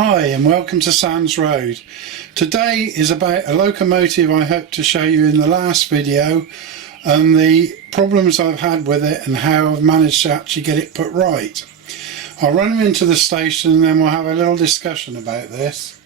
Hi and welcome to Sands Road. Today is about a locomotive I hope to show you in the last video and the problems I've had with it and how I've managed to actually get it put right. I'll run into the station and then we'll have a little discussion about this.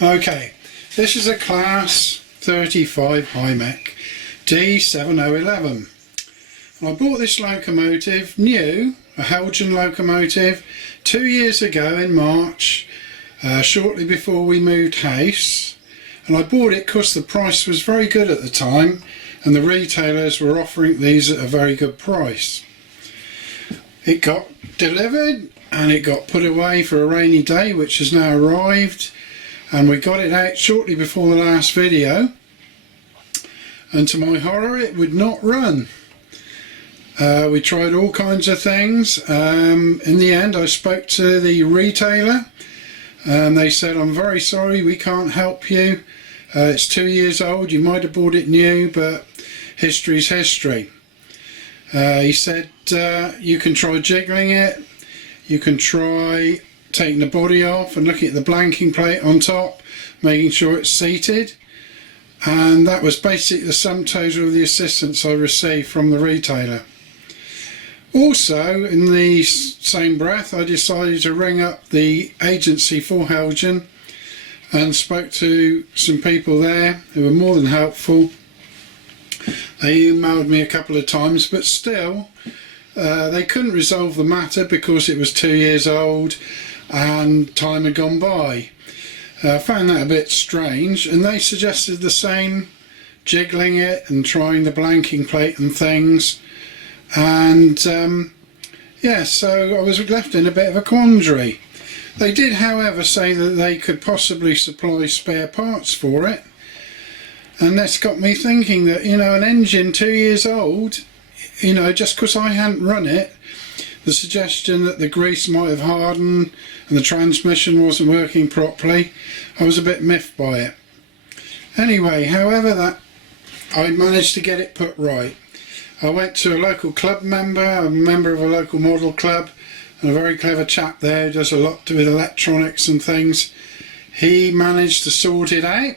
Okay, this is a class 35 HYMEK D7011. I bought this locomotive new, a HELJAN locomotive, 2 years ago in March, shortly before we moved house, and I bought it because the price was very good at the time and the retailers were offering these at a very good price. It got delivered and it got put away for a rainy day, which has now arrived. And we got it out shortly before the last video, and to my horror it would not run. We tried all kinds of things. In the end I spoke to the retailer and they said, "I'm very sorry, we can't help you. It's 2 years old, you might have bought it new, but history's history." He said you can try jiggling it, you can try taking the body off and looking at the blanking plate on top, making sure it's seated, and that was basically the sum total of the assistance I received from the retailer. Also, in the same breath, I decided to ring up the agency for HELJAN and spoke to some people there who were more than helpful. They emailed me a couple of times, but still they couldn't resolve the matter because it was 2 years old and time had gone by. I found that a bit strange, and they suggested the same, jiggling it and trying the blanking plate and things, and yeah, so I was left in a bit of a quandary. They did however say that they could possibly supply spare parts for it, and that's got me thinking that, you know, an engine 2 years old, you know, just because I hadn't run it, the suggestion that the grease might have hardened and the transmission wasn't working properly, I was a bit miffed by it. Anyway, however, that I managed to get it put right. I went to a local club member, a member of a local model club, and a very clever chap there who does a lot to do with electronics and things. He managed to sort it out.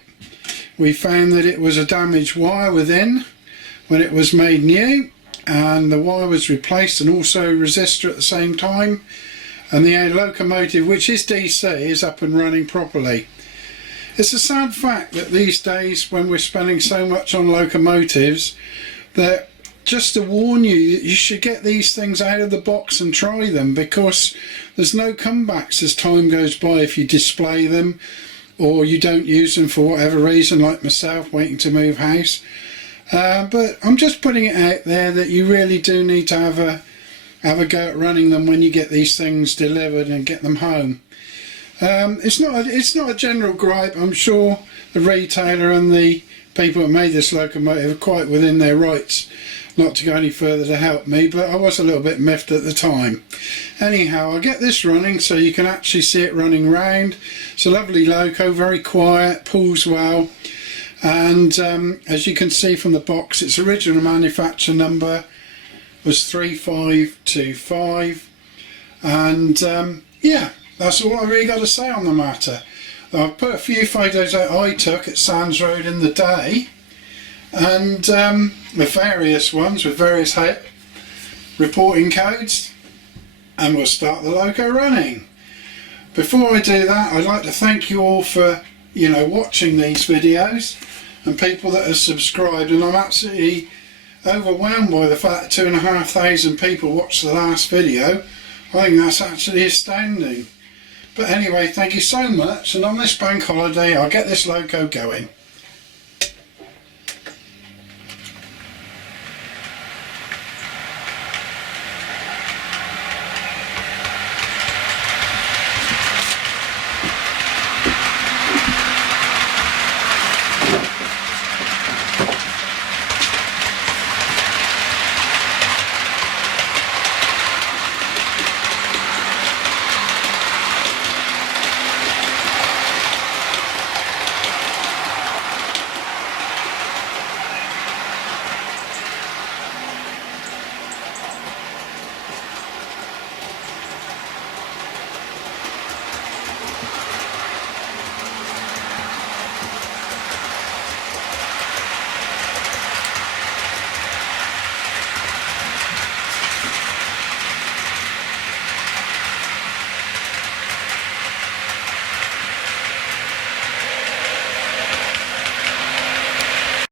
We found that it was a damaged wire within when it was made new, and the wire was replaced and also a resistor at the same time, and the locomotive, which is DC, is up and running properly. It's a sad fact that these days, when we're spending so much on locomotives, that just to warn you, you should get these things out of the box and try them, because there's no comebacks as time goes by if you display them or you don't use them for whatever reason, like myself waiting to move house. But I'm just putting it out there that you really do need to have a go at running them when you get these things delivered and get them home. It's not a general gripe. I'm sure the retailer and the people that made this locomotive are quite within their rights not to go any further to help me, but I was a little bit miffed at the time. Anyhow, I'll get this running so you can actually see it running round. It's a lovely loco, very quiet, pulls well. And as you can see from the box, its original manufacture number was 3525, and yeah, that's all I really got to say on the matter. I've put a few photos out I took at Sands Road in the day, and the various ones with various reporting codes, and we'll start the loco running. Before I do that, I'd like to thank you all for, you know, watching these videos, and people that have subscribed, and I'm absolutely overwhelmed by the fact that 2,500 people watched the last video. I think that's actually astounding. But anyway, thank you so much, and on this bank holiday I'll get this loco going.